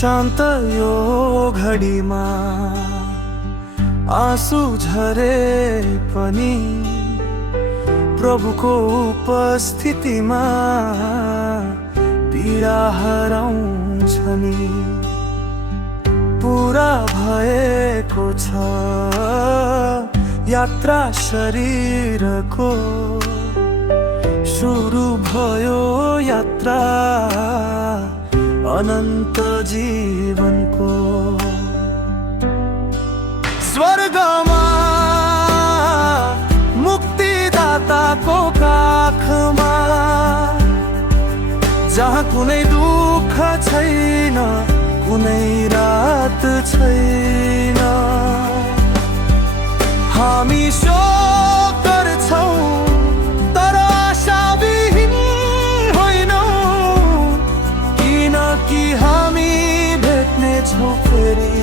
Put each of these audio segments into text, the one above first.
शान्त यो घडीमा आँसु झरे पनि प्रभुको उपस्थितिमा पीडा हराउँछ नि। पूरा भएको छ यात्रा शरीरको, सुरु भयो यात्रा अनन्त जीवनको। स्वर्गमा मुक्तिदाताको काखमा, जहाँ कुनै दुःख छैन, कुनै रात छैन। हामी शोक गर्छौँ तर आशाविहीन होइनौँ, किनकि हामी भेट्नेछौँ फेरि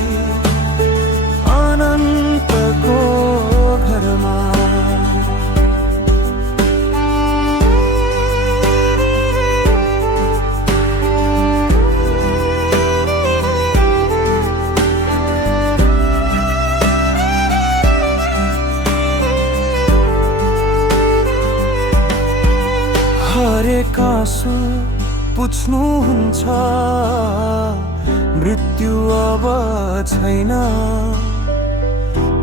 अनन्तको घरमा। हरेक आँसु पुछ्नुहुन्छ मृत्यु अब छैन,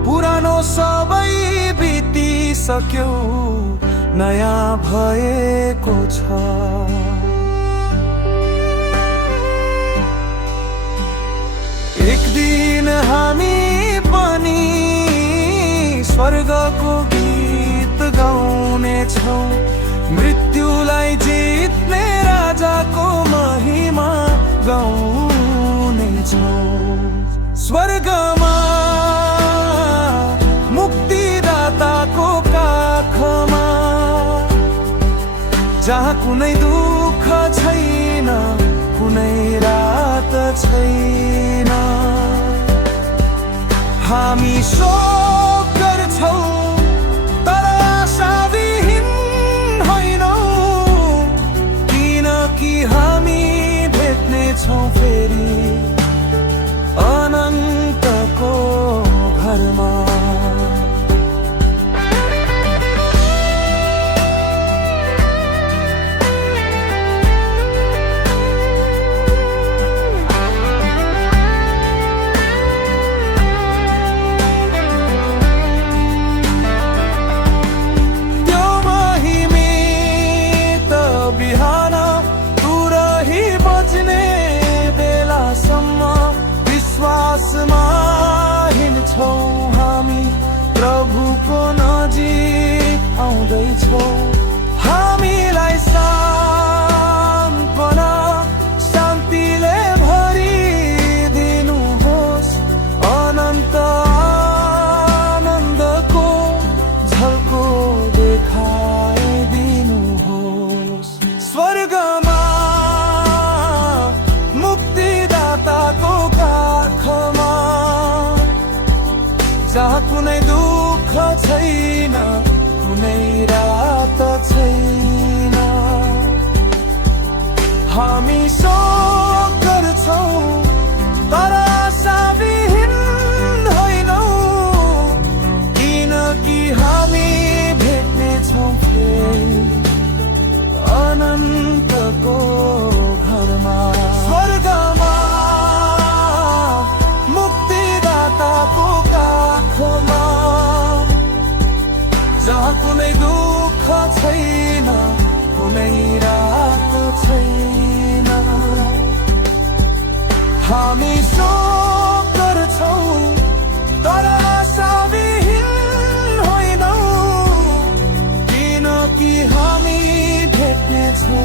पुरानो सबै बितिसक्यो, नयाँ भएको छ। एक दिन हामी पनि स्वर्गको गीत गाउनेछौँ, मृत्युलाई जित्ने राजाको महिमा गाउनेछौँ। स्वर्गमा मुक्तिदाताको काखमा, जहाँ कुनै दुःख छैन, कुनै रात छैन। हामी शोक गर्छौँ तर आशाविहीन होइनौँ, किनकि हामी भेट्नेछौँ फेरि अनन्तको घरमा। विश्वासमा हिँड्छौँ हामी, प्रभुको नजिक आउँदैछौँ। हामीलाई सान्त्वना शान्तिले भरिदिनुहोस्, अनन्त आनन्दको झल्को देखाइदिनुहोस्। स्वर्गमा मुक्तिदाताको काखमा, जहाँ कुनै दुःख छैन, कुनै रात छैन। हामी शोक गर्छौँ तर आशाविहीन होइनौँ, किनकि हामी भेट्नेछौँ फेरि अनन्तको घरमा। स्वर्गमा मुक्तिदाताको काखमा, जहाँ कुनै दुःख छैन, कुनै रात छैन। हामी शोक गर्छौँ तर आशाविहीन होइनौँ, किनकि हामी भेट्नेछौँ।